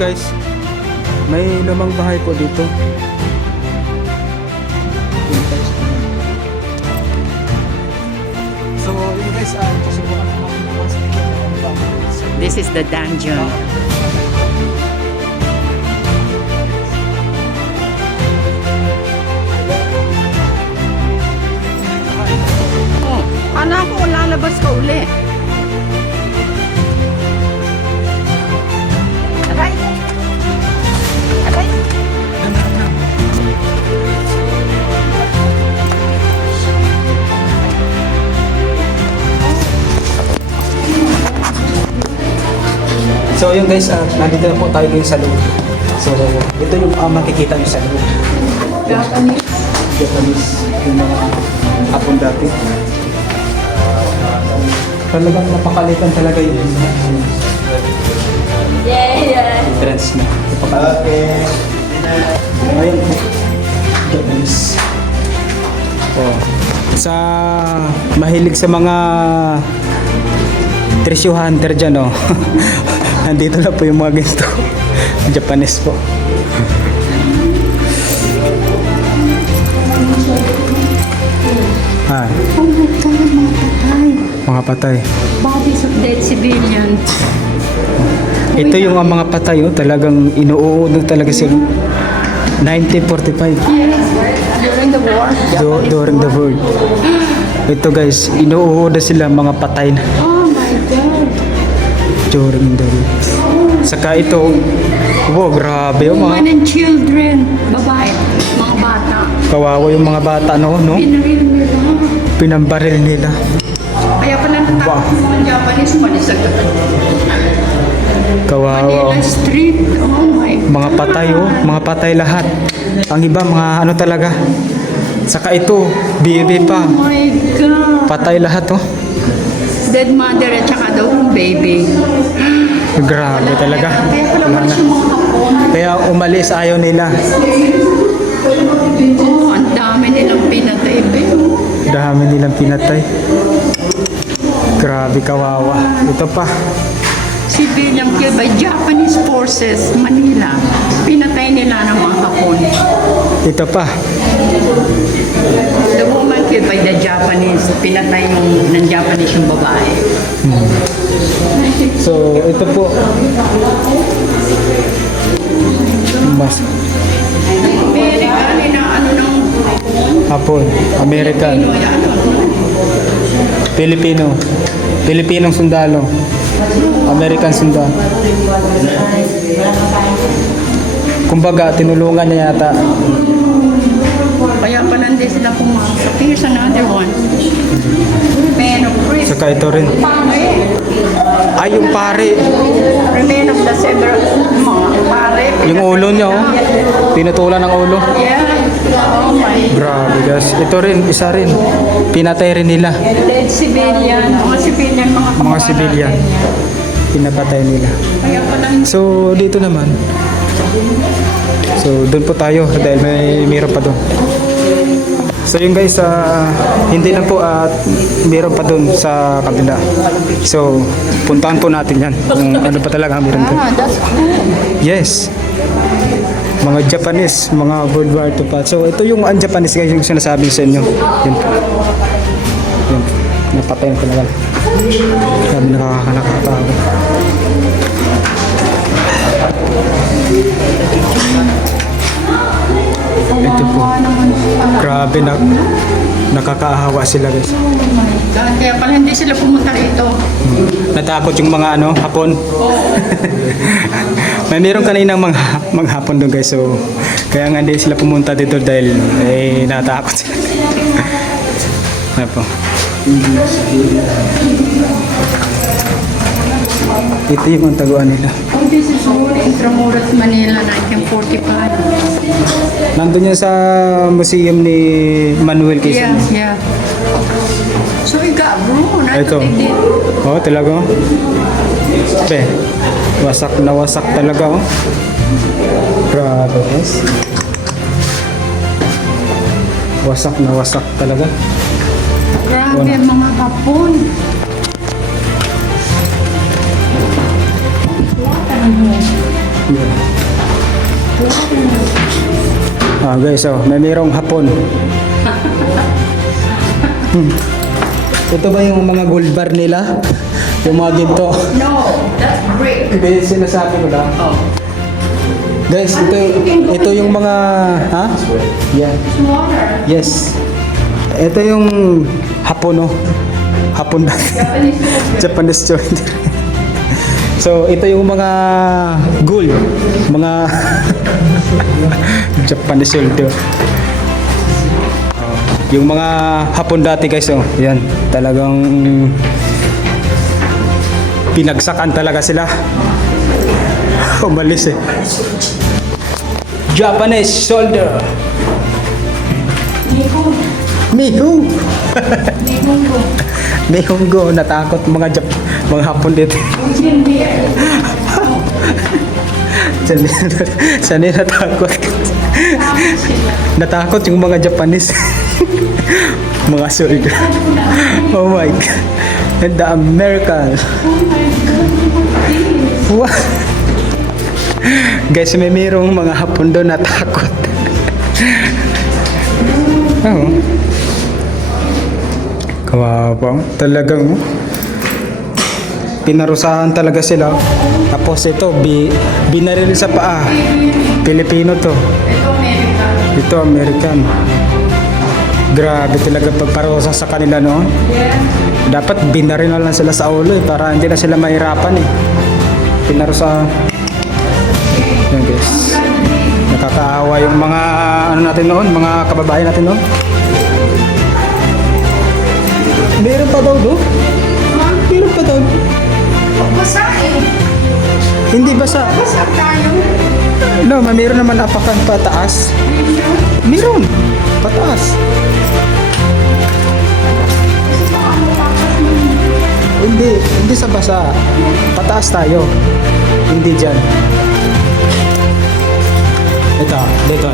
guys, may lumang bahay po dito. So yun guys, susubukan naman sa This is the dungeon. Oh, anak ko, lalabas ka uli. Aray! Aray! So yun guys, nandito na po tayo ngayon sa loob. So ito yung makikita nyo sa loob. Japanese. Yung mga hapon dati. Talagang napakalitan talaga yun. Yeah! Entrance na. Okay. Ayun po. Japanese. Oh. Sa mahilig sa mga treasure hunter dyan, oh. Nandito na po yung mga ginto. Japanese po. Ah. Mga patay. Bodies of dead civilians. Ito yung mga patay, oh. Talagang inuuod talaga sila. 1945. During the war. During the war. Ito guys, inuuod sila mga patay na. Oh my God. During the war. Saka ito, wow, grabe yung Women mga and children. Babae. Mga bata. kawawa yung mga bata, no? Pinaril nila. Pinambaril nila. Kaya pala natakot mga Japanese Manila Kawawa. Street. Oh my God. Mga patay, oh. Mga patay lahat. Ang iba, mga ano talaga. Saka ito, baby pa. Oh my God. Patay lahat, oh. Dead mother at saka daw baby. Grabe talaga. Kaya pala Wala na. yung mga hapon. Kaya umalis, ayaw nila. Oh, ang dami nilang pinatay. Dami nilang pinatay. Grabe, kawawa. Ito pa. Civilian killed by Japanese forces, Manila. Pinatay nila ng mga hapon. Ito pa. The woman killed by the Japanese, pinatay ng Japanese yung babae. So, ito po. Mas American, ano ng hapon. American. Pilipino. Pilipinong sundalo. American sundalo. Kumbaga, tinulungan niya yata. Kaya pala hindi sila pumasok. Here's another one. Men of priest. Saka ito rin. Ay, yung pare. Remain of the several mga pare. Yung ulo niya, oh. Pinutulan ng ulo. Yeah. Oh my. Grabe, guys. Ito rin, isa rin. Pinatay rin nila. Dead civilian. Mga civilian, mga Mga civilian. Pinapatay nila. Kaya pala So, dito naman. So, doon po tayo dahil may meron pa doon. So, yun guys, hindi na po at meron pa doon sa kabila. So, puntahan po natin yan kung ano pa talaga ang meron doon. that's cool. Yes. Mga Japanese, mga World War II pa. So, ito yung ang Japanese guys, yung sinasabi sa inyo. Yun po. Yun. Napatayin ko na lang. Sabi nakakatawa. Ito po. Grabe na nakakaahawa sila guys. Kaya pala hindi sila pumunta rito. Natakot yung mga ano, hapon. May meron kaninang mga hapon doon guys. So, kaya nga hindi sila pumunta dito dahil natakot sila. Ano po. Ito yung taguan nila. Oh, this is all Intramuros, Manila, 1945. Nandun yan sa museum ni Manuel Quezon. Yeah. So we got room. Ito. Oh, talaga. Be, wasak na wasak talaga, oh. Grabe, guys. Wasak na wasak talaga. Grabe mga hapon. Yan. Ah, guys, oh, may mayroong hapon. Ito ba yung mga gold bar nila? Yung mga ginto? No, that's brick. Hindi, sinasabi ko lang. Oh. Guys, ito yung mga... Ha? Yeah. Smaller. Yes. Ito yung hapon, no? Hapon na. Japanese soldier. Japanese soldier. So, ito yung mga gold. Mga Japanese soldier. Yung mga hapon dati guys, oh. Yan. Talagang pinagsakan talaga sila. Umalis eh. Japanese soldier. Nihon. Mihu. Nihongo. Mihongo. Natakot mga mga hapon dito. Indian beer. Saan yung natakot? Natakot yung mga Japanese. Mga soldier. Oh my God. And the American. What? Guys, may mayroong mga hapon doon natakot. Oo. Kawawa. Talagang pinarusahan talaga sila. Tapos ito, binaril sa paa. Pilipino to. Ito America. Ito, American. Grabe talaga pagparusa sa kanila noon. Yeah. Dapat binaril na lang sila sa ulo eh, para hindi na sila mahirapan eh. Pinarusahan. Yan guys. Nakakaawa yung mga ano natin noon, mga kababayan natin noon. Meron pa daw do? Meron pa daw. Basa eh. Hindi basa. Basa tayo. No, mayroon naman apakan pataas. Meron. Pataas. Hindi sa basa. Pataas tayo. Hindi dyan. Ito, dito.